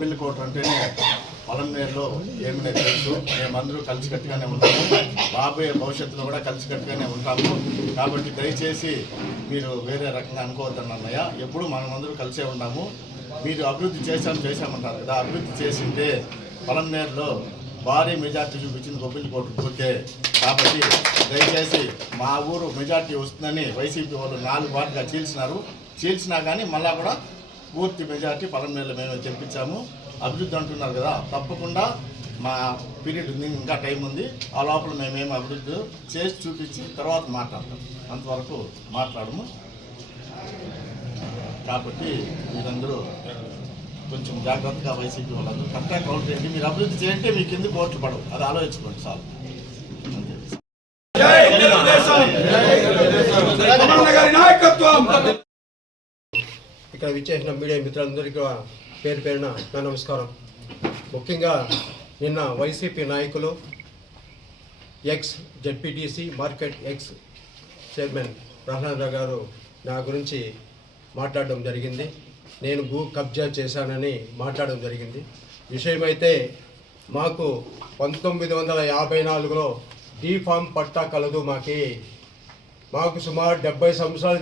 నేను గొబ్బిల్లి కోట అంటేనే పొలంనేరులో ఏమినే తెలుసు. మేమందరూ కలిసికట్టుగానే ఉంటాము రాబోయే భవిష్యత్తులో కూడా కలిసికట్టుగానే ఉంటాము. కాబట్టి దయచేసి మీరు వేరే రకంగా అనుకోవద్దని అన్నయ్య. ఎప్పుడు మనమందరూ కలిసే ఉన్నాము. మీరు అభివృద్ధి చేశాను చేశామంటారు కదా. అభివృద్ధి చేసింటే పొలంనేరులో భారీ మెజార్టీ చూపించింది గొబ్బిలి కోట పోతే కాబట్టి దయచేసి మా ఊరు మెజార్టీ వస్తుందని వైసీపీ వాళ్ళు నాలుగు వాటిగా చీల్చినారు. చీల్చినా కానీ మళ్ళా కూడా పూర్తి మెజార్టీ పొలంనేరులో మేము తెప్పించాము అభివృద్ధి అంటున్నారు కదా తప్పకుండా మా పీరియడ్ ఉంది ఇంకా టైం ఉంది. ఆ లోపల మేమేం అభివృద్ధి చేసి చూపించి తర్వాత మాట్లాడతాం. అంతవరకు మాట్లాడము. కాబట్టి మీరందరూ కొంచెం జాగ్రత్తగా వైసీపీ వాళ్ళందరూ కరెక్ట్గా కౌంట్ చేయండి. మీరు అభివృద్ధి చేయంటే మీకు ఎందుకు ఓట్లు పడవు. అది ఆలోచించుకోండి చాలు. నాయకత్వం! ఇక్కడ విచ్చేసిన మీడియా మిత్రులందరికీ కూడా పేరు పేరున నా నమస్కారం. ముఖ్యంగా నిన్న వైసీపీ నాయకులు ex ZPTC market ex chairman Prahlada Rao గారు నా గురించి మాట్లాడడం జరిగింది. నేను భూ కబ్జా చేశానని మాట్లాడడం జరిగింది. విషయమైతే మాకు పంతొమ్మిది వందల యాభై నాలుగులో డీ ఫామ్ పట్టా కలదు మాకి. మాకు సుమారు డెబ్బై సంవత్సరాల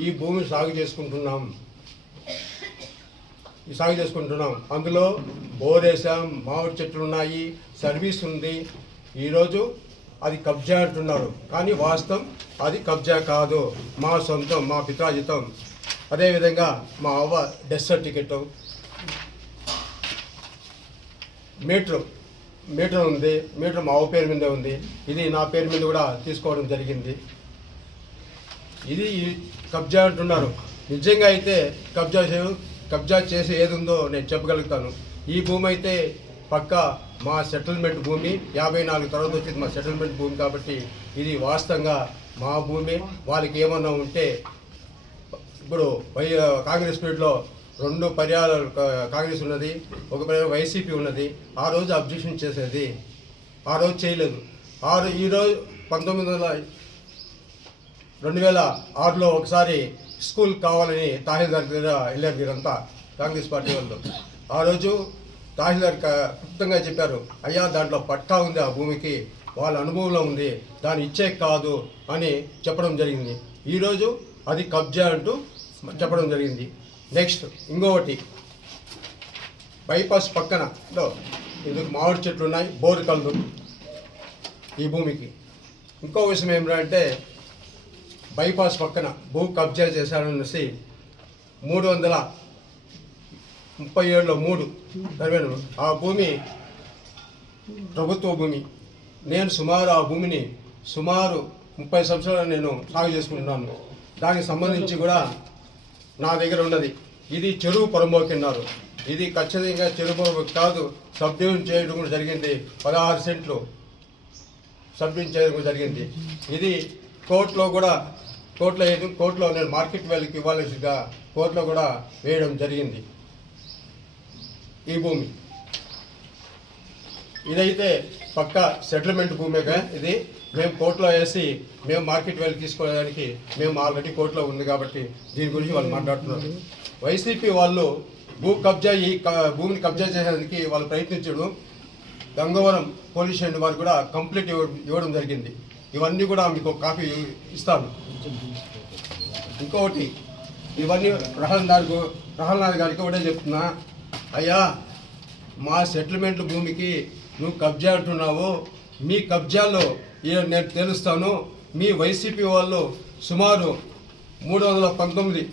ఈ భూమిని సాగు చేసుకుంటున్నాం. సాగు చేసుకుంటున్నాం. అందులో బోరేసాం మామిడి చెట్లు ఉన్నాయి సర్వీస్ ఉంది. ఈరోజు అది కబ్జా అంటున్నారు. కానీ వాస్తవం అది కబ్జా కాదు. మా సొంతం మా పితాజితం. అదేవిధంగా మా అవ్వ డెత్ సర్టిఫికెట్ మీటర్ మీటర్ ఉంది. మీటర్ మా అవ్వ పేరు మీదే ఉంది. ఇది నా పేరు మీద కూడా తీసుకోవడం జరిగింది. ఇది కబ్జా అంటున్నారు. నిజంగా అయితే కబ్జా చేయడం కబ్జా చేసి ఏది ఉందో నేను చెప్పగలుగుతాను. ఈ భూమి అయితే పక్క మా సెటిల్మెంట్ భూమి యాభై నాలుగు తర్వాత వచ్చింది మా సెటిల్మెంట్ భూమి కాబట్టి ఇది వాస్తవంగా మా భూమి. వాళ్ళకి ఏమన్నా ఉంటే ఇప్పుడు వై కాంగ్రెస్ పీరియడ్లో రెండు పర్యాలు కాంగ్రెస్ ఉన్నది ఒక పర్యాయం వైసీపీ ఉన్నది. ఆ రోజు అబ్జెక్షన్ చేసేది. ఆ రోజు చేయలేదు. ఆ ఈరోజు పంతొమ్మిది వందల రెండు వేల ఆరులో ఒకసారి స్కూల్ కావాలని తహసీల్దార్ దగ్గర వెళ్ళారు వీరంతా కాంగ్రెస్ పార్టీ వాళ్ళు. ఆ రోజు తహసీల్దార్ క్లుప్తంగా చెప్పారు అయ్యా దాంట్లో పట్టా ఉంది ఆ భూమికి వాళ్ళ అనుభవంలో ఉంది దాన్ని ఇచ్చే కాదు అని చెప్పడం జరిగింది. ఈరోజు అది కబ్జా అంటూ చెప్పడం జరిగింది. నెక్స్ట్ ఇంకొకటి. బైపాస్ పక్కన లో ఇది మామిడి చెట్లు ఉన్నాయి బోరు కళ్ళు ఈ భూమికి. ఇంకో విషయం ఏమిటంటే బైపాస్ పక్కన భూ కబ్జా చేశారనేసి మూడు వందల ముప్పై ఏడులో మూడు సర్వే ఆ భూమి ప్రభుత్వ భూమి. నేను సుమారు ఆ భూమిని సుమారు ముప్పై సంవత్సరాలు నేను సాగు చేసుకుంటున్నాను. దానికి సంబంధించి కూడా నా దగ్గర ఉన్నది. ఇది చెరువు పొరమోకిన్నారు ఇది ఖచ్చితంగా చెరువు కాదు. సబ్డివిజన్ చేయడం కూడా జరిగింది. పదహారు సెంట్లు సబ్డివిజన్ చేయడం జరిగింది. ఇది కోర్టులో కూడా కోర్టులో వేయడం కోర్టులో నేను మార్కెట్ వాల్యూకి ఇవ్వాల్సిగా కోర్టులో కూడా వేయడం జరిగింది. ఈ భూమి. ఇదైతే పక్క సెటిల్మెంట్ భూమిగా ఇది. మేము కోర్టులో వేసి మేము మార్కెట్ వాల్యూ తీసుకోవడానికి మేము ఆల్రెడీ కోర్టులో ఉంది కాబట్టి దీని గురించి వాళ్ళు మాట్లాడుతున్నారు. వైసీపీ వాళ్ళు భూ కబ్జా ఈ భూమిని కబ్జా చేయడానికి వాళ్ళు ప్రయత్నించడం. గంగవరం పోలీస్ స్టేషన్ వారు కూడా కంప్లీట్ ఇవ్వడం జరిగింది. ఇవన్నీ కూడా మీకు కాపీ ఇస్తాను. ఇంకొకటి ఇవన్నీ ప్రహ్లాద్ గు- ప్రహ్లాద్ గారికి ఒకటే చెప్తున్నా. అయ్యా మా సెటిల్మెంట్ భూమికి నువ్వు కబ్జా అంటున్నావు. మీ కబ్జాలో నేను తెలుస్తాను. మీ వైసీపీ వాళ్ళు సుమారు మూడు వందల పంతొమ్మిది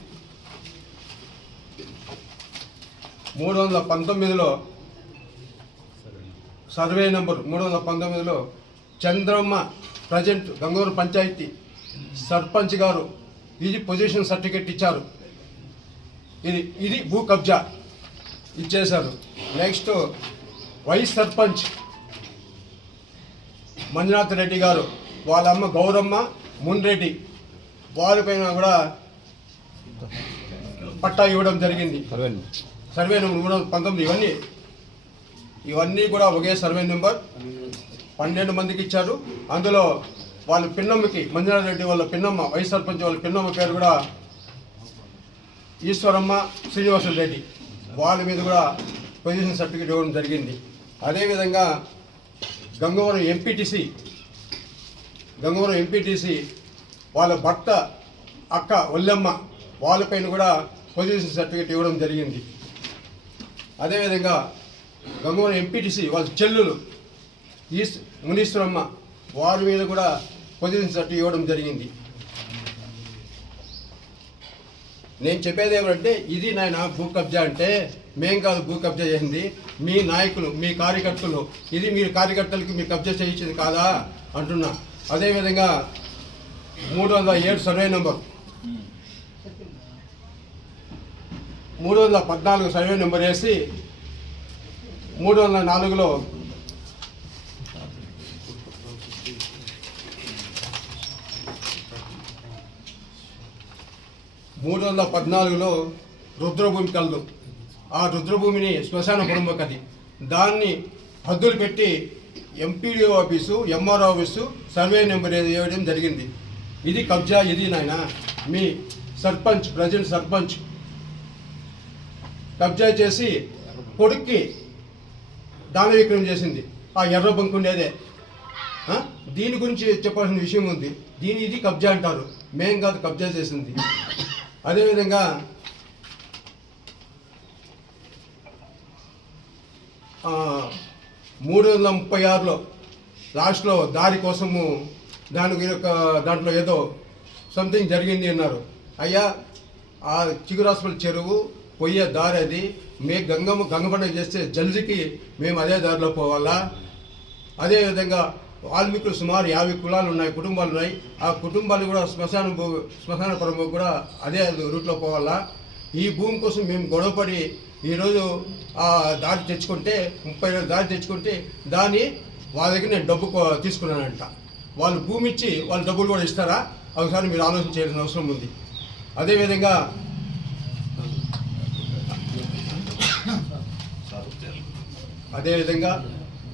మూడు వందల పంతొమ్మిదిలో సర్వే నెంబర్ మూడు వందల పంతొమ్మిదిలో చంద్రమ్మ ప్రజెంట్ గంగూరు పంచాయతీ సర్పంచ్ గారు ఇది పొజిషన్ సర్టిఫికెట్ ఇచ్చారు. ఇది ఇది భూ కబ్జా ఇచ్చేశారు. నెక్స్ట్ వైస్ సర్పంచ్ మంజునాథ్ రెడ్డి గారు వాళ్ళ అమ్మ గౌరమ్మ మున్రెడ్డి వారిపైన కూడా పట్టా ఇవ్వడం జరిగింది. Survey number. మూడు వందల పంతొమ్మిది ఇవన్నీ ఇవన్నీ కూడా ఒకే సర్వే నెంబర్. పన్నెండు మందికి ఇచ్చారు. అందులో వాళ్ళ పిన్నమ్మకి మంజునారెడ్డి వాళ్ళ పిన్నమ్మ వైస్ సర్పంచ్ వాళ్ళ పిన్నమ్మ పేరు కూడా ఈశ్వరమ్మ శ్రీనివాసులు రెడ్డి. వాళ్ళ మీద కూడా పొజిషన్ సర్టిఫికేట్ ఇవ్వడం జరిగింది. అదేవిధంగా గంగవరం ఎంపీటీసీ గంగవరం ఎంపీటీసీ వాళ్ళ భర్త అక్క ఒల్లెమ్మ వాళ్ళపైన కూడా పొజిషన్ సర్టిఫికేట్ ఇవ్వడం జరిగింది. అదేవిధంగా గంగవరం ఎంపీటీసీ వాళ్ళ చెల్లులు ఈస్ మునీశ్వరమ్మ వారి మీద కూడా పొజిషన్ ఇవ్వడం జరిగింది. నేను చెప్పేది ఏమంటే ఇది నాయన భూ కబ్జా అంటే మేం కాదు భూ కబ్జా చేసింది. మీ నాయకులు మీ కార్యకర్తలు ఇది మీ కార్యకర్తలకి మీ కబ్జా చేయించింది కాదా అంటున్నా. అదేవిధంగా మూడు వందల ఏడు సర్వే నెంబర్. మూడు వందల పద్నాలుగు సర్వే నెంబర్ వేసి మూడు వందల నాలుగులో మూడు వందల పద్నాలుగులో రుద్రభూమి కలదు. ఆ రుద్రభూమిని శ్మశాన కుటుంబకది దాన్ని హద్దులు పెట్టి MPDO office MRO office survey number వేయడం జరిగింది. ఇది కబ్జా ఇది నాయన. మీ సర్పంచ్ ప్రజెంట్ సర్పంచ్ కబ్జా చేసి కొడుక్కి దాన విక్రయం చేసింది. ఆ ఎర్ర బంకు ఉండేదే. దీని గురించి చెప్పాల్సిన విషయం ఉంది. దీని ఇది కబ్జా అంటారు. మేం కాదు కబ్జా చేసింది. అదేవిధంగా మూడు వందల ముప్పై ఆరులో లాస్ట్లో దారి కోసము దానికి ఒక దాంట్లో ఏదో సంథింగ్ జరిగింది అన్నారు. అయ్యా ఆ చిగురాస్పల్లి చెరువు పోయే దారి అది. మే గంగమ్మ గంగ చేస్తే జల్జికి మేము అదే దారిలో పోవాలా? అదేవిధంగా వాల్మీకులు సుమారు యాభై కులాలు ఉన్నాయి కుటుంబాలు ఉన్నాయి. ఆ కుటుంబాలు కూడా శ్మశాన భూ శ్మశాన పరము కూడా అదే రూట్లో పోవాలా? ఈ భూమి కోసం మేము గొడవపడి ఈరోజు ఆ దారి తెచ్చుకుంటే ముప్పై వేలు దారి తెచ్చుకుంటే దాన్ని వాళ్ళ దగ్గర నేను డబ్బు తీసుకున్నానంట. వాళ్ళు భూమి ఇచ్చి వాళ్ళు డబ్బులు కూడా ఇస్తారా? ఒకసారి మీరు ఆలోచన చేయాల్సిన అవసరం ఉంది. అదేవిధంగా అదేవిధంగా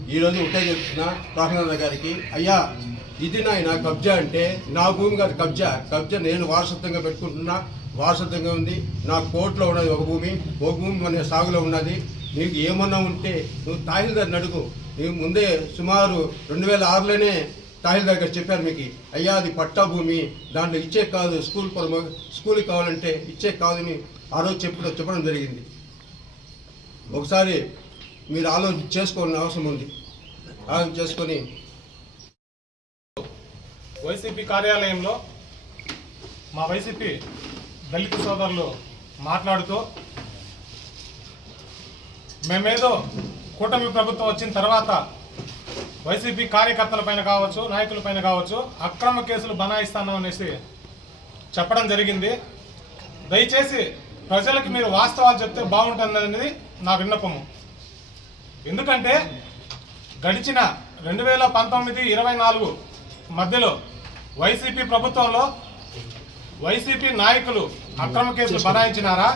ఈరోజు ఒకటే చెప్తున్నా కాకినాడ గారికి అయ్యా ఇది నాయన కబ్జా అంటే నా భూమి కాదు కబ్జా. కబ్జా నేను వారసత్వంగా పెట్టుకుంటున్నా. వారసత్వంగా ఉంది. నా కోర్టులో ఉన్నది ఒక భూమి. ఒక భూమి మన సాగులో ఉన్నది. నీకు ఏమన్నా ఉంటే నువ్వు తహసీల్దార్ని అడుగు. నీకు ముందే సుమారు రెండు వేల ఆరులోనే తహసీల్దార్ గారు చెప్పారు మీకు. అయ్యా అది పట్టా భూమి. దాంట్లో ఇచ్చే కాదు స్కూల్ పరమ స్కూల్కి కావాలంటే ఇచ్చే కాదని ఆ రోజు చెప్పడం చెప్పడం జరిగింది. ఒకసారి మీరు ఆలోచన చేసుకోవాలని అవసరం ఉంది. ఆలోచన చేసుకొని. వైసీపీ కార్యాలయంలో మా వైసీపీ దళిత సోదరులు మాట్లాడుతూ మేమేదో కూటమి ప్రభుత్వం వచ్చిన తర్వాత వైసీపీ కార్యకర్తల పైన కావచ్చు నాయకుల పైన కావచ్చు అక్రమ కేసులు బనాయిస్తాను అనేసి చెప్పడం జరిగింది. దయచేసి ప్రజలకు మీరు వాస్తవాలు చెప్తే బాగుంటుందనేది నా విన్నపము. ఎందుకంటే గడిచిన రెండు వేల పంతొమ్మిది ఇరవై నాలుగు మధ్యలో వైసీపీ ప్రభుత్వంలో వైసీపీ నాయకులు అక్రమ కేసులు బనాయించినారా?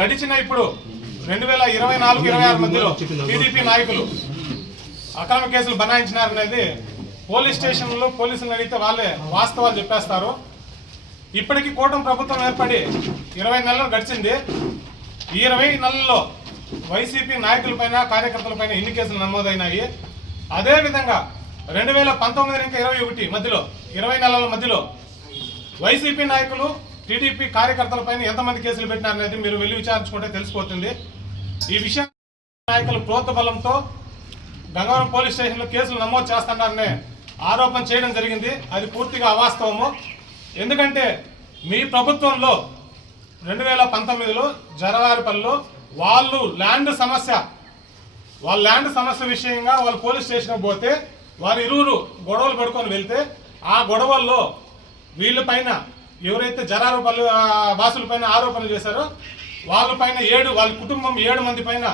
గడిచిన ఇప్పుడు రెండు వేల ఇరవై నాలుగు ఇరవై ఆరు మధ్యలో టీడీపీ నాయకులు అక్రమ కేసులు బనాయించినారనేది పోలీస్ స్టేషన్లో పోలీసులు అడిగితే వాళ్ళే వాస్తవాలు చెప్పేస్తారు. ఇప్పటికీ కూటమి ప్రభుత్వం ఏర్పడి ఇరవై నెలలు గడిచింది. ఈ ఇరవై నెలల్లో వైసీపీ నాయకులపైన కార్యకర్తలపైన ఎన్ని కేసులు నమోదైనాయి? అదేవిధంగా రెండు వేల పంతొమ్మిది ఇంకా ఇరవై ఒకటి మధ్యలో ఇరవై నెలల మధ్యలో వైసీపీ నాయకులు టీడీపీ కార్యకర్తలపైన ఎంతమంది కేసులు పెట్టినారనేది మీరు వెళ్ళి విచారించుకుంటే తెలిసిపోతుంది. ఈ విషయం నాయకుల ప్రోత్బలంతో గంగవరం పోలీస్ స్టేషన్లో కేసులు నమోదు చేస్తున్నారనే ఆరోపణ చేయడం జరిగింది. అది పూర్తిగా అవాస్తవము. ఎందుకంటే మీ ప్రభుత్వంలో రెండు వేల పంతొమ్మిదిలో జరవారిపల్లిలో వాళ్ళు ల్యాండ్ సమస్య వాళ్ళ ల్యాండ్ సమస్య విషయంగా వాళ్ళు పోలీస్ స్టేషన్కి పోతే వారి ఇరువురు గొడవలు పెట్టుకొని వెళ్తే ఆ గొడవల్లో వీళ్ళపైన ఎవరైతే జరారోపణలు ఆ, వాసులపైన ఆరోపణలు చేశారో వాళ్ళపైన ఏడు వాళ్ళ కుటుంబం ఏడు మంది పైన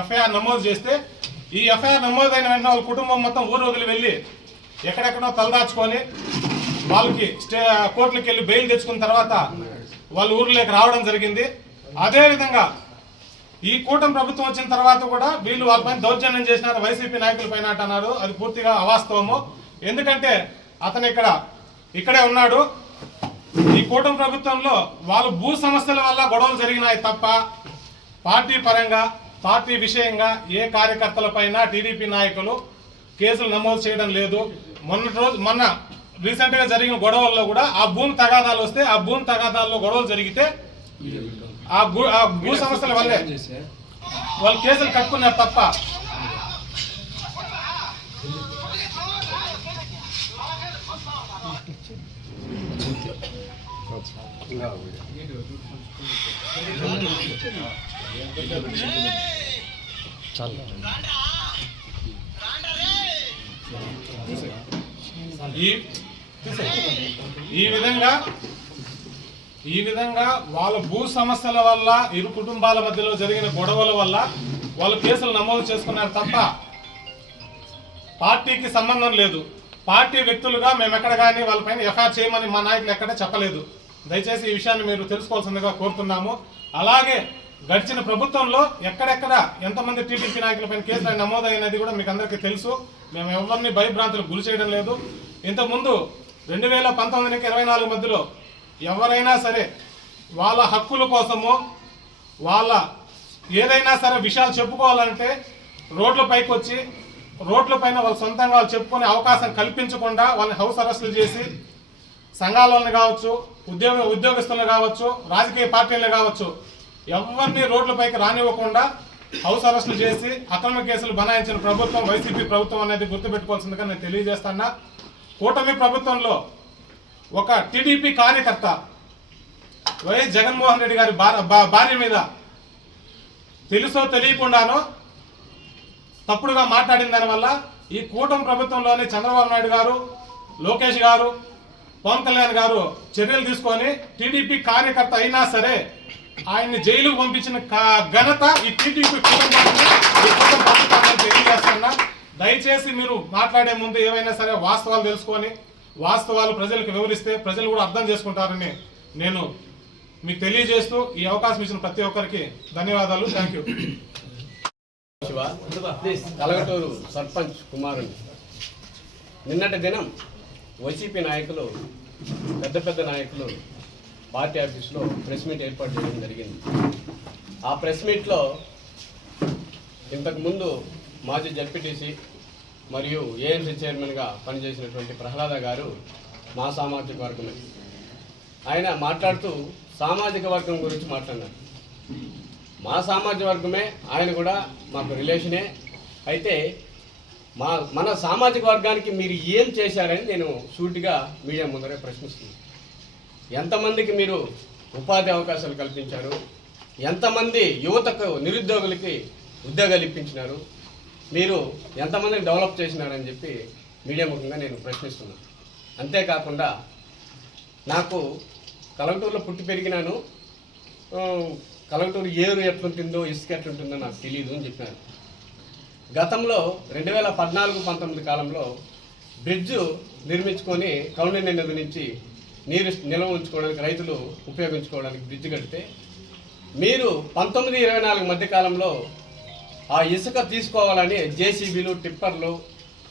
ఎఫ్ఐఆర్ నమోదు చేస్తే ఈ ఎఫ్ఐఆర్ నమోదైన వెంటనే వాళ్ళ కుటుంబం మొత్తం ఊరు వదిలి వెళ్ళి ఎక్కడెక్కడో తలదాచుకొని వాళ్ళకి స్టే కోర్టులకు వెళ్ళి బెయిల్ తెచ్చుకున్న తర్వాత వాళ్ళ ఊర్లోకి రావడం జరిగింది. అదేవిధంగా ఈ కూటమి ప్రభుత్వం వచ్చిన తర్వాత కూడా వీళ్ళు వాళ్ళపైన దౌర్జన్యం చేసినారు వైసీపీ నాయకుల పైన అంటున్నారు. అది పూర్తిగా అవాస్తవము. ఎందుకంటే అతను ఇక్కడ ఇక్కడే ఉన్నాడు. ఈ కూటమి ప్రభుత్వంలో వాళ్ళు భూ సమస్యల వల్ల గొడవలు జరిగినాయి తప్ప పార్టీ పరంగా పార్టీ విషయంగా ఏ కార్యకర్తలపైన టీడీపీ నాయకులు కేసులు నమోదు చేయడం లేదు. మొన్న రోజు మొన్న రీసెంట్గా జరిగిన గొడవల్లో కూడా ఆ భూమి తగాదాలు వస్తే ఆ భూమి తగాదాల్లో గొడవలు జరిగితే ఆ భూ ఆ భూ సమస్యల వల్లే. వాళ్ళు కేసులు కట్టుకున్నారు తప్ప. ఈ విధంగా ఈ విధంగా వాళ్ళ భూ సమస్యల వల్ల ఇరు కుటుంబాల మధ్యలో జరిగిన గొడవల వల్ల వాళ్ళు కేసులు నమోదు చేసుకున్నారు తప్ప పార్టీకి సంబంధం లేదు. పార్టీ వ్యక్తులుగా మేము ఎక్కడ కానీ వాళ్ళపైన ఎఫ్ఐఆర్ చేయమని మా నాయకులు ఎక్కడ చెప్పలేదు. దయచేసి ఈ విషయాన్ని మీరు తెలుసుకోవాల్సిందిగా కోరుతున్నాము. అలాగే గడిచిన ప్రభుత్వంలో ఎక్కడెక్కడ ఎంతమంది టీడీపీ నాయకులపైన కేసులు నమోదైనది కూడా మీకు అందరికీ తెలుసు. మేము ఎవరిని భయభ్రాంతులకు గురి చేయడం లేదు. ఇంతకుముందు రెండు వేల పంతొమ్మిది నుంచి ఇరవై నాలుగు మధ్యలో ఎవరైనా సరే వాళ్ళ హక్కుల కోసము వాళ్ళ ఏదైనా సరే విషయాలు చెప్పుకోవాలంటే రోడ్లపైకి వచ్చి రోడ్ల పైన వాళ్ళ సొంతంగా వాళ్ళు చెప్పుకునే అవకాశం కల్పించకుండా వాళ్ళని హౌస్ అరెస్టులు చేసి సంఘాలను కావచ్చు ఉద్యోగ ఉద్యోగస్తులను కావచ్చు రాజకీయ పార్టీలను కావచ్చు ఎవరిని రోడ్లపైకి రానివ్వకుండా హౌస్ అరెస్టులు చేసి అక్రమ కేసులు బనాయించిన ప్రభుత్వం వైసీపీ ప్రభుత్వం అనేది గుర్తుపెట్టుకోవాల్సిందిగా నేను తెలియజేస్తాను. కూటమి ప్రభుత్వంలో ఒక టీడీపీ కార్యకర్త వైఎస్ జగన్మోహన్ రెడ్డి గారి భార్య- భార్య మీద తెలుసో తెలియకుండానో తప్పుడుగా మాట్లాడిన దానివల్ల ఈ కూటమి ప్రభుత్వంలోని చంద్రబాబు నాయుడు గారు లోకేష్ గారు పవన్ కళ్యాణ్ గారు చర్యలు తీసుకొని టీడీపీ కార్యకర్త అయినా సరే ఆయన్ని జైలుకు పంపించిన ఘనత ఈ టీడీపీ కుటుంబాన్ని తెలియజేస్తున్నా. దయచేసి మీరు మాట్లాడే ముందు ఏవైనా సరే వాస్తవాలు తెలుసుకొని వాస్తవాలు ప్రజలకు వివరిస్తే ప్రజలు కూడా అర్థం చేసుకుంటారని నేను మీకు తెలియజేస్తూ ఈ అవకాశం ఇచ్చిన ప్రతి ఒక్కరికి ధన్యవాదాలు. థ్యాంక్ యూ కలగటూరు సర్పంచ్ కుమారుని నిన్నటి దినం వైసీపీ నాయకులు పెద్ద పెద్ద నాయకులు పార్టీ ఆఫీస్లో ప్రెస్ మీట్ ఏర్పాటు చేయడం జరిగింది. ఆ ప్రెస్ మీట్లో ఇంతకుముందు మాజీ జడ్పీటీసీ మరియు ఏఎంసీ చైర్మన్గా పనిచేసినటువంటి ప్రహ్లాద గారు మా సామాజిక వర్గమే. ఆయన మాట్లాడుతూ సామాజిక వర్గం గురించి మాట్లాడినారు. మా సామాజిక వర్గమే ఆయన కూడా మాకు రిలేషనే. అయితే మా మన సామాజిక వర్గానికి మీరు ఏం చేశారని నేను సూటిగా మీడియా ముందరే ప్రశ్నిస్తున్నాను. ఎంతమందికి మీరు ఉపాధి అవకాశాలు కల్పించారు? ఎంతమంది యువతకు నిరుద్యోగులకి ఉద్యోగాలు ఇప్పించినారు? మీరు ఎంతమందిని డెవలప్ చేసినారని చెప్పి మీడియా ముఖంగా నేను ప్రశ్నిస్తున్నాను అంతేకాకుండా నాకు కలగటూరులో పుట్టి పెరిగినాను. ఆ, కలగటూరు ఏరు ఎట్లుంటుందో ఇసుక ఎట్లుంటుందో నాకు తెలియదు అని చెప్పాను గతంలో రెండు వేల పద్నాలుగు పంతొమ్మిది కాలంలో బ్రిడ్జ్ నిర్మించుకొని కౌండిన్య నది నుంచి నీరు నిల్వ ఉంచుకోవడానికి రైతులు ఉపయోగించుకోవడానికి బ్రిడ్జ్ కడితే మీరు పంతొమ్మిది ఇరవై నాలుగు మధ్య కాలంలో ఆ ఇసుక తీసుకోవాలని జేసీబీలు టిప్పర్లు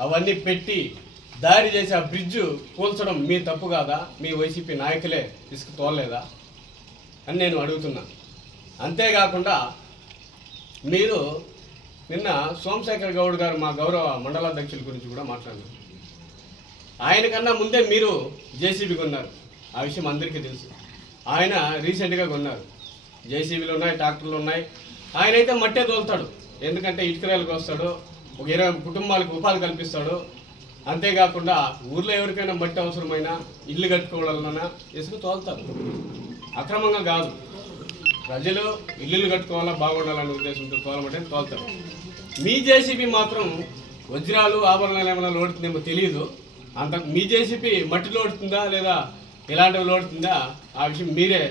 అవన్నీ పెట్టి దారి చేసి ఆ బ్రిడ్జ్ కూల్చడం మీ తప్పు కాదా? మీ వైసీపీ నాయకులే ఇసుక తోలలేదా? అని నేను అడుగుతున్నాను అంతేకాకుండా మీరు నిన్న సోమశేఖర్ గౌడ్ గారు మా గౌరవ మండలాధ్యక్షుల గురించి కూడా మాట్లాడారు. ఆయన కన్నా ముందే మీరు జేసీబీ కొన్నారు. ఆ విషయం అందరికీ తెలుసు. ఆయన రీసెంట్గా కొన్నారు. జేసీబీలు ఉన్నాయి ట్రాక్టర్లు ఉన్నాయి. ఆయన అయితే మట్టే తోలుతాడు. ఎందుకంటే ఇటుకరాలకు వస్తాడు ఒక ఇరవై కుటుంబాలకు ఉపాధి కల్పిస్తాడు. అంతేకాకుండా ఊర్లో ఎవరికైనా మట్టి అవసరమైనా ఇల్లు కట్టుకోవాలన్నా ఇసుక తోలుతారు. అక్రమంగా కాదు. ప్రజలు ఇల్లులు కట్టుకోవాలా బాగుండాలనే ఉద్దేశంతో తోలమంటే తోలుతారు. మీ జేసీబీ మాత్రం వజ్రాలు ఆభరణాలు ఏమైనా లోడుతుందేమో తెలియదు అంత మీ జేసీబీ మట్టి లోడుతుందా లేదా ఇలాంటివి లోడుతుందా? ఆ విషయం మీరే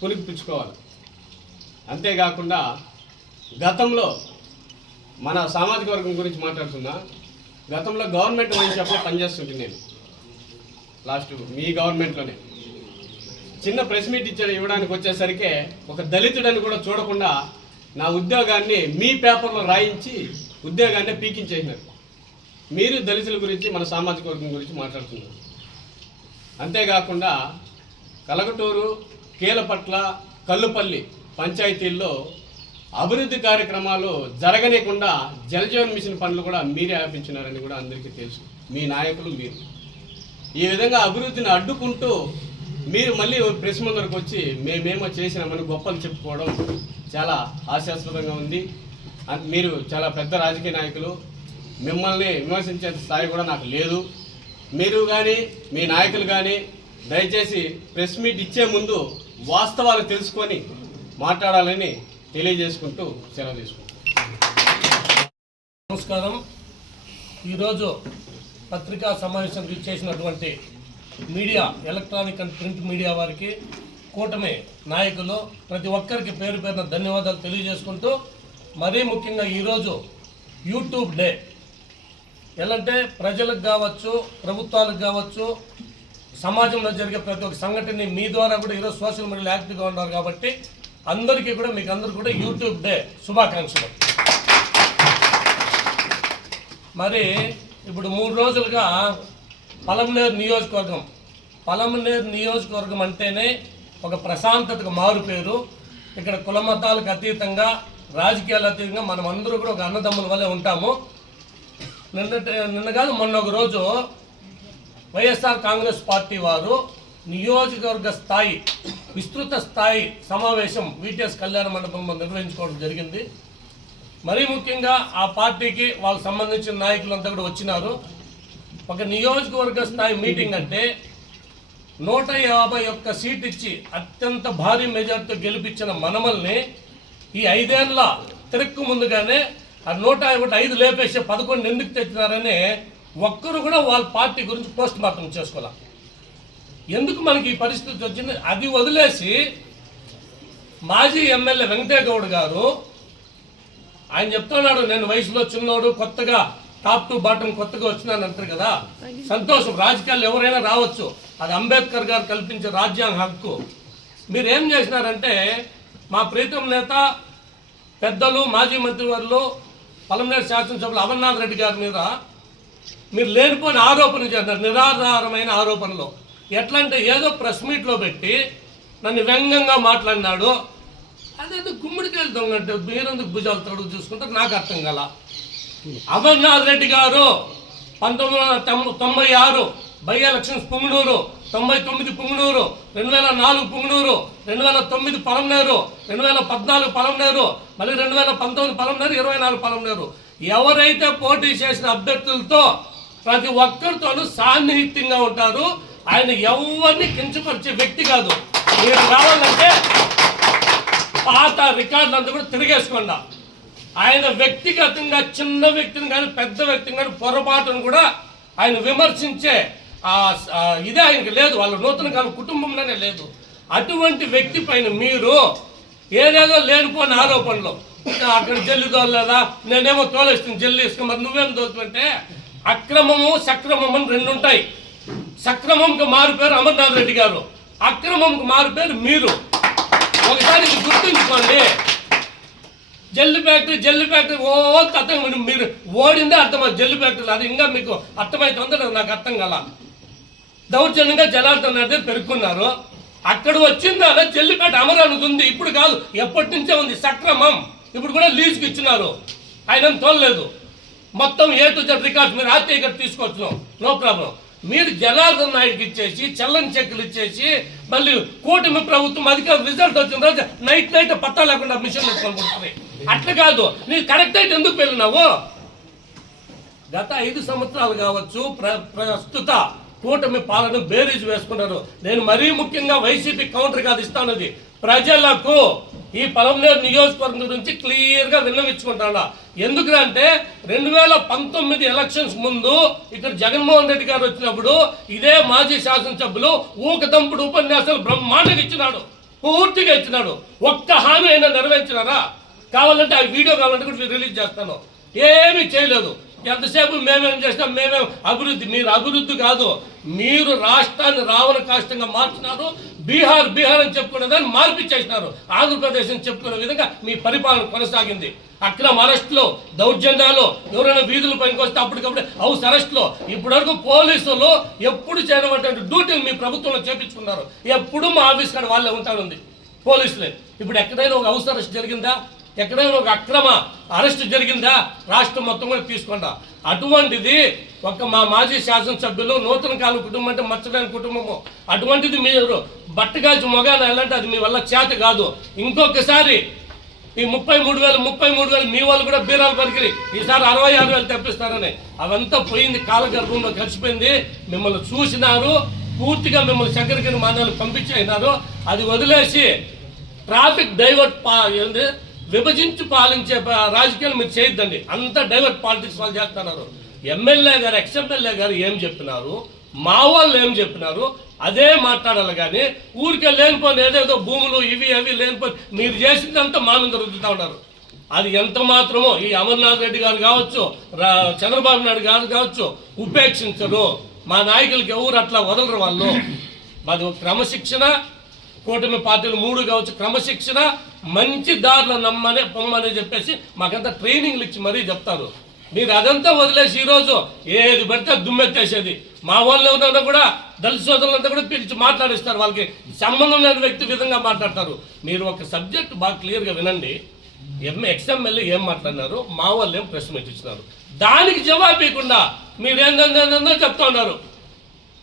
పులిపించుకోవాలి అంతేకాకుండా గతంలో మన సామాజిక వర్గం గురించి మాట్లాడుతున్నా. గతంలో గవర్నమెంట్ వైన్ షాప్లో పనిచేస్తుంటే నేను. లాస్ట్ మీ గవర్నమెంట్లోనే. చిన్న ప్రెస్ మీట్ ఇచ్చాడు ఇవ్వడానికి వచ్చేసరికి ఒక దళితుడని కూడా చూడకుండా నా ఉద్యోగాన్ని మీ పేపర్లో రాయించి ఉద్యోగాన్ని పీకించేసినారు. మీరు దళితుల గురించి మన సామాజిక వర్గం గురించి మాట్లాడుతున్నారు. అంతేకాకుండా కలగటూరు కీలపట్ల కల్లుపల్లి పంచాయతీల్లో అభివృద్ధి కార్యక్రమాలు జరగనీయకుండా జలజీవన్ మిషన్ పనులు కూడా మీరే ఆపించినారని కూడా అందరికీ తెలుసు. మీ నాయకులు మీరు. ఈ విధంగా అభివృద్ధిని అడ్డుకుంటూ మీరు మళ్ళీ ప్రెస్ ముందరకు వచ్చి మేమేమో చేసినామని గొప్పలు చెప్పుకోవడం చాలా హాస్యాస్పదంగా ఉంది. మీరు చాలా పెద్ద రాజకీయ నాయకులు. మిమ్మల్ని విమర్శించే స్థాయి కూడా నాకు లేదు. మీరు కానీ మీ నాయకులు కానీ దయచేసి ప్రెస్ మీట్ ఇచ్చే ముందు వాస్తవాలు తెలుసుకొని మాట్లాడాలని తెలియజేసుకుంటూ సెలవు తీసుకుంటాం నమస్కారం. ఈరోజు పత్రికా సమావేశం చేసినటువంటి media electronic and print media వారికి కూటమి నాయకులు ప్రతి ఒక్కరికి పేరు పేరున ధన్యవాదాలు తెలియజేసుకుంటూ మరీ ముఖ్యంగా ఈరోజు యూట్యూబ్ డే. ఎలాంటే ప్రజలకు కావచ్చు ప్రభుత్వాలకు కావచ్చు సమాజంలో జరిగే ప్రతి ఒక్క సంఘటనని మీ ద్వారా కూడా ఈరోజు సోషల్ మీడియాలో యాక్టివ్గా ఉన్నారు కాబట్టి అందరికీ కూడా మీకు అందరు కూడా యూట్యూబ్ డే శుభాకాంక్షలు. మరి ఇప్పుడు మూడు రోజులుగా పలమనేరు నియోజకవర్గం పలమనేరు నియోజకవర్గం అంటేనే ఒక ప్రశాంతతకు మారు పేరు. ఇక్కడ కుల మతాలకు అతీతంగా రాజకీయాలు అతీతంగా మనం అందరూ కూడా ఒక అన్నదమ్ముల వల్లే ఉంటాము. నిన్నటి నిన్న కాదు మొన్న ఒక రోజు వైఎస్ఆర్ కాంగ్రెస్ పార్టీ వారు నియోజకవర్గ స్థాయి విస్తృత స్థాయి సమావేశం విటిఎస్ కళ్యాణ మండపంలో నిర్వహించుకోవడం జరిగింది. మరీ ముఖ్యంగా ఆ పార్టీకి వాళ్ళకి సంబంధించిన నాయకులంతా కూడా వచ్చినారు. ఒక నియోజకవర్గ స్థాయి మీటింగ్ అంటే నూట యాభై ఒక్క సీట్ ఇచ్చి అత్యంత భారీ మెజార్టీతో గెలిపించిన మనమల్ని ఈ ఐదేళ్ళ తిరక్కు ముందుగానే ఆ నూట ఒకటి ఐదు లేపేసి పదకొండు ఎందుకు తెచ్చినారని ఒక్కరు కూడా వాళ్ళ పార్టీ గురించి పోస్ట్ మార్టం చేసుకోవాలి ఎందుకు మనకి ఈ పరిస్థితి వచ్చింది? అది వదిలేసి మాజీ ఎమ్మెల్యే వెంకటేగౌడ్ గారు ఆయన చెప్తున్నాడు నేను వయసులో చిన్నోడు కొత్తగా టాప్ టు బాటం కొత్తగా వచ్చినాను అంటారు కదా. సంతోషం. రాజకీయాలు ఎవరైనా రావచ్చు. అది అంబేద్కర్ గారు కల్పించే రాజ్యాంగ హక్కు. మీరు ఏం చేసినారంటే మా ప్రీతం నేత పెద్దలు మాజీ మంత్రివర్లు పలమనేరు శాసనసభ్యులు అమర్నాథ్ రెడ్డి గారి మీద మీరు లేనిపోయిన ఆరోపణలు చేస్తారు నిరాధారమైన ఆరోపణలు. ఎట్లా అంటే ఏదో ప్రెస్ మీట్లో పెట్టి నన్ను వ్యంగ్యంగా మాట్లాడినాడు. అదేదో గుమ్మడికాయలు దొంగంటే మీరెందుకు భుజాలు తడుగు చూసుకుంటారు నాకు అర్థం కల. అమర్నాథ్ రెడ్డి గారు పంతొమ్మిది వందల తొంభై- తొంభై ఆరు బై ఎలక్షన్స్ పుంగనూరు తొంభై తొమ్మిది పుంగనూరు రెండు వేల నాలుగు పుంగనూరు రెండు వేల తొమ్మిది పలంనేరు రెండు వేల పద్నాలుగు పలంనేరు మళ్ళీ రెండు వేల పంతొమ్మిది పలంనేరు ఇరవై నాలుగు పలంనేరు ఎవరైతే పోటీ చేసిన అభ్యర్థులతో ప్రతి ఒక్కరితోనూ సాన్నిహిత్యంగా ఉంటారు ఆయన ఎవరిని కించపరిచే వ్యక్తి కాదు. మీరు కావాలంటే పాత రికార్డులు అంతా కూడా తిరిగేసుకోండి. ఆయన వ్యక్తిగతంగా చిన్న వ్యక్తిని కానీ పెద్ద వ్యక్తిని కానీ పొరపాటును కూడా ఆయన విమర్శించే ఇదే ఆయనకి లేదు. వాళ్ళ నూతన కాలం కుటుంబంలోనే లేదు. అటువంటి వ్యక్తి పైన మీరు ఏదేదో లేనిపోయిన ఆరోపణలు. అక్కడ జల్లి తోలలేదా? నేనేమో తోలేస్తుంది జల్లి ఇసుక మరి నువ్వేం తోలుతుంటే అక్రమము సక్రమం అని రెండు ఉంటాయి. సక్రమంకి మారు పేరు అమర్నాథ్ రెడ్డి గారు. అక్రమంకి మారు పేరు మీరు. ఒకసారి గుర్తుంచుకోండి. జల్లి ఫ్యాక్టరీ జల్లు ఫ్యాక్టరీ ఓ అర్థం మీరు ఓడిందే అర్థమైంది జల్లి ఫ్యాక్టరీ అది ఇంకా మీకు అర్థమవుతుందో నాకు అర్థం కల. దౌర్జన్యంగా జలార్థం అనేది పెరుక్కున్నారు. అక్కడ వచ్చిందా జల్లిపేట అమరావతి ఉంది. ఇప్పుడు కాదు ఎప్పటి నుంచే ఉంది. సక్రమం. ఇప్పుడు కూడా లీజుకి ఇచ్చినారు. ఆయన తోలలేదు. మొత్తం ఏ టు జెడ్ రికార్డ్స్ మీరు ఆర్టీఐ ఇక్కడ తీసుకొచ్చినాం నో ప్రాబ్లం. మీరు జనార్దన్ నాయుడుకి ఇచ్చేసి చల్లని చెక్కులు ఇచ్చేసి మళ్ళీ కూటమి ప్రభుత్వం అధికారం రిజల్ట్ వచ్చిన రోజు నైట్ నైట్ పట్టా లేకుండా మిషన్ పెట్టుకొని అట్లా కాదు. నీకు కరెక్ట్ అయితే ఎందుకు వెళ్ళినావు? గత ఐదు సంవత్సరాలు కావచ్చు ప్ర- ప్రస్తుత కూటమి పాలన బేరీజ్ వేసుకున్నారు. నేను మరీ ముఖ్యంగా వైసీపీ కౌంటర్ కాదు ఇస్తానది. ప్రజలకు ఈ పలమనేరు నియోజకవర్గం గురించి క్లియర్గా విన్నవించుకుంటాడా? ఎందుకంటే రెండు వేల పంతొమ్మిది ఎలక్షన్స్ ముందు ఇక్కడ జగన్మోహన్ రెడ్డి గారు వచ్చినప్పుడు ఇదే మాజీ శాసనసభ్యులు ఊకదంపుడు ఉపన్యాసాలు బ్రహ్మాండంగా ఇచ్చినాడు. పూర్తిగా ఇచ్చినాడు. ఒక్క హామీ అయినా నెరవేర్చినారా? కావాలంటే ఆ వీడియో కావాలంటే కూడా రిలీజ్ చేస్తాను. ఏమీ చేయలేదు. ఎంతసేపు మేమేం చేస్తాం? మేమేం అభివృద్ధి మీరు అభివృద్ధి కాదు. మీరు రాష్ట్రాన్ని రావణ కాష్టంగా మార్చినారు. బీహార్ బీహార్ అని చెప్పుకునే దాన్ని మార్పిచ్చేసినారు ఆంధ్రప్రదేశ్ అని చెప్పుకునే విధంగా మీ పరిపాలన కొనసాగింది. అక్రమ అరెస్టులు దౌర్జన్యాలు ఎవరైనా వీధుల పైకి వస్తే అప్పటికప్పుడు హౌస్ అరెస్టులు. ఇప్పటివరకు పోలీసులు ఎప్పుడు చేయనటువంటి డ్యూటీలు మీ ప్రభుత్వంలో చేపించుకున్నారు. ఎప్పుడు మా ఆఫీస్ కాడ వాళ్ళే ఉంటానుంది పోలీసులే. ఇప్పుడు ఎక్కడైనా ఒక హౌస్ అరెస్ట్ జరిగిందా? ఎక్కడైనా ఒక అక్రమ అరెస్ట్ జరిగిందా? రాష్ట్రం మొత్తం కూడా తీసుకుంటా అటువంటిది ఒక మా మాజీ శాసనసభ్యులు నూతన కాలం కుటుంబం అంటే మచ్చలేని కుటుంబము. అటువంటిది మీరు బట్టగాల్చి మొగాలు ఎలాంటి అది మీ వల్ల చేత కాదు. ఇంకొకసారి ఈ ముప్పై మూడు వేలు ముప్పై మూడు వేలు మీ వాళ్ళు కూడా బీరాలు పరికిరి ఈసారి అరవై ఆరు వేలు తెప్పిస్తారని. అవంతా పోయింది కాలగర్భంలో కలిసిపోయింది. మిమ్మల్ని చూసినారు పూర్తిగా మిమ్మల్ని శంకరగిరి మానాలు పంపించేసినారు. అది వదిలేసి ట్రాఫిక్ డైవర్ట్ పా ఏంది? విభజించి పాలించే రాజకీయాలు మీరు చేయొద్దండి. అంత డైవర్ట్ పాలిటిక్స్ వాళ్ళు చేస్తున్నారు. ఎమ్మెల్యే గారు ఎక్స్ ఎమ్మెల్యే గారు ఏం చెప్పినారు? మా వాళ్ళు ఏం చెప్పినారు? అదే మాట్లాడాలి కానీ ఊరికే లేనిపోని ఏదేదో భూములు ఇవి అవి లేనిపోని మీరు చేసిందంతా మా మీద రుద్దుతా ఉన్నారు. అది ఎంత మాత్రమో ఈ అమర్నాథ్ రెడ్డి గారు కావచ్చు రా- చంద్రబాబు నాయుడు గారు కావచ్చు ఉపేక్షించరు. మా నాయకులకి ఎవరు అట్లా వదలరు వాళ్ళు? మాది ఒక క్రమశిక్షణ కూటమి పార్టీలు మూడు కావచ్చు క్రమశిక్షణ మంచి దారిలో నమ్మని పొమ్మని చెప్పేసి మాకంతా ట్రైనింగ్లు ఇచ్చి మరీ చెప్తారు. మీరు అదంతా వదిలేసి ఈరోజు ఏది పడితే దుమ్మెత్తేసేది. మా వాళ్ళు ఎవరన్నా కూడా దళిత సోదరులంతా కూడా పిలిచి మాట్లాడిస్తారు. వాళ్ళకి సంబంధం లేని వ్యక్తి విధంగా మాట్లాడతారు. మీరు ఒక సబ్జెక్ట్ బాగా క్లియర్గా వినండి. ఎంఏ ఎక్స్ఎంఎల్ఏ ఏం మాట్లాడినారు? మా వాళ్ళు ఏం ప్రెస్ మీట్ ఇచ్చినారు? దానికి జవాబు ఇవ్వకుండా మీరు ఏందో చెప్తా ఉన్నారు.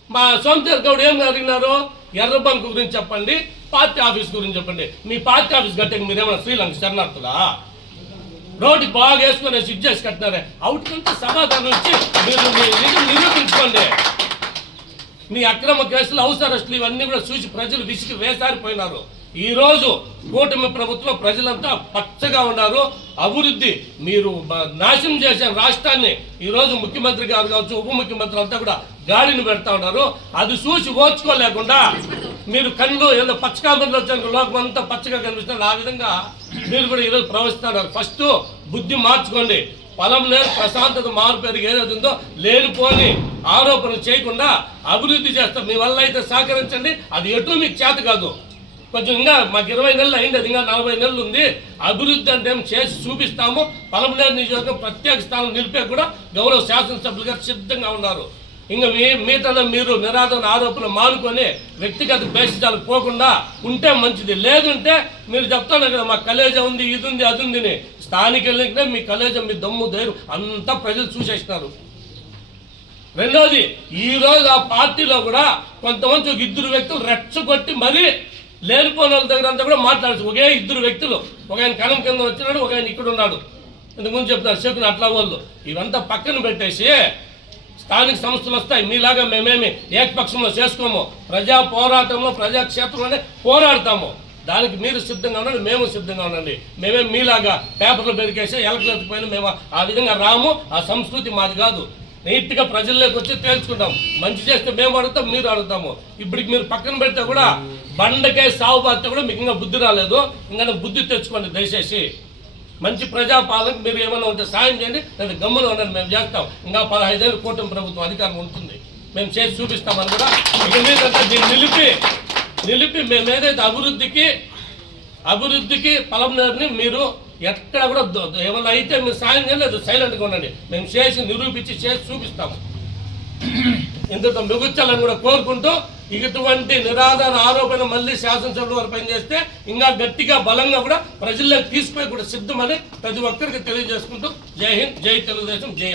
మా సోమశేఖర్ గౌడ్ ఏం అడిగినారు? ఎర్రబంక్ గురించి చెప్పండి. పార్టీ ఆఫీస్ గురించి చెప్పండి. మీ పార్టీ ఆఫీస్ కట్టే మీరేమైనా శ్రీలంక శరణార్థులా? రోడ్డు బాగా వేసుకునే స్విచ్ చేసి కట్టినారే. అవుట్కంతా సమాధానం ఇచ్చి మీరు మీ నిజం నిరూపించుకోండి. మీ అక్రమ కేసులు హౌస్ అరెస్టులు ఇవన్నీ కూడా చూసి ప్రజలు విసిగి వేసారిపోయినారు. ఈ రోజు కూటమి ప్రభుత్వం ప్రజలంతా పచ్చగా ఉన్నారు. అభివృద్ధి మీరు నాశనం చేసే రాష్ట్రాన్ని ఈ రోజు ముఖ్యమంత్రి గారు కావచ్చు ఉప ముఖ్యమంత్రి అంతా కూడా గాలిని పెడతా ఉన్నారు. అది చూసి ఓర్చుకోలేకుండా మీరు కళ్ళు ఏదో పచ్చగా వచ్చాక లోకం అంతా పచ్చగా కనిపిస్తారు ఆ విధంగా మీరు కూడా ఈరోజు ప్రవహిస్తున్నారు. ఫస్ట్ బుద్ధి మార్చుకోండి. పొలం లేని ప్రశాంతత మారు పెరిగి ఏదైతుందో లేనిపోని ఆరోపణలు చేయకుండా అభివృద్ధి చేస్తాం మీ వల్ల అయితే సహకరించండి. అది ఎటు మీకు చేత కాదు. కొంచెం ఇంకా మాకు ఇరవై నెలలు అయింది. అది ఇంకా నలభై నెలలు ఉంది. అభివృద్ధి అంటే మేము చేసి చూపిస్తాము. పొలంనేరు నియోజకవర్గం ప్రత్యేక స్థానం నిలిపే కూడా గౌరవ శాసనసభ్యులు గారు సిద్ధంగా ఉన్నారు. ఇంకా మీ మీటలో మీరు నిరాధన ఆరోపణలు మానుకొని వ్యక్తిగత భేషజాలు పోకుండా ఉంటే మంచిది. లేదంటే మీరు చెప్తాను కదా మా కలేజా ఉంది ఇది ఉంది అది ఉంది స్థానిక మీ కలేజా మీ దమ్ము ధైర్యం అంతా ప్రజలు చూసేస్తున్నారు. రెండోది ఈరోజు ఆ పార్టీలో కూడా కొంతమంది ఒక ఇద్దరు వ్యక్తులు రెచ్చగొట్టి మరీ లేనిపోయిన వాళ్ళ దగ్గర అంతా కూడా మాట్లాడచ్చు ఒకే ఇద్దరు వ్యక్తులు. ఒక ఆయన కణం కింద వచ్చినాడు ఒక ఆయన ఇక్కడ ఉన్నాడు. ఇంతకుముందు చెప్తారు శకుని అట్లా వాళ్ళు. ఇవంతా పక్కన పెట్టేసి స్థానిక సంస్థలు వస్తాయి. మీలాగా మేమేమి ఏకపక్షంలో చేసుకోము. ప్రజా పోరాటంలో ప్రజాక్షేత్రంలోనే పోరాడతాము. దానికి మీరు సిద్ధంగా ఉండండి మేము సిద్ధంగా ఉండండి. మేమే మీలాగా పేపర్లు పెరికేసి ఎలక్ట్రిక్ పైన మేము ఆ విధంగా రాము. ఆ సంస్కృతి మాది కాదు. నీట్గా ప్రజల్లోకి వచ్చి తేల్చుకుంటాం. మంచి చేస్తే మేము అడుగుతాం మీరు అడుగుతాము. ఇప్పటికి మీరు పక్కన పెడితే కూడా బండకే సాగు కూడా మీకు ఇంకా బుద్ధి రాలేదు. ఇంకా బుద్ధి తెచ్చుకోండి దయచేసి. మంచి ప్రజాపాలనకు మీరు ఏమైనా ఉంటే సాయం చేయండి. లేదా గమ్మున ఉండండి మేము చేస్తాం. ఇంకా పదహైదేళ్ళు కూటమి ప్రభుత్వం అధికారం ఉంటుంది. మేము చేసి చూపిస్తామని కూడా ఇక మీదంతా దీన్ని నిలిపి నిలిపి మేము ఏదైతే అభివృద్ధికి అభివృద్ధికి పలంనేరుని మీరు ఎక్కడ కూడా ఏమైనా అయితే మీరు సాయం చేయలేదు సైలెంట్గా ఉండండి. మేము చేసి నిరూపించి చేసి చూపిస్తాము. ఇంతతో మిగుల్చాలని కూడా కోరుకుంటూ ఇటువంటి నిరాధార ఆరోపణ మళ్ళీ శాసనసభ వారు పనిచేస్తే ఇంకా గట్టిగా బలంగా కూడా ప్రజల్లోకి తీసుకుపోయి కూడా సిద్ధమని ప్రతి ఒక్కరికి తెలియజేసుకుంటూ జై హింద్ జై తెలుగుదేశం జై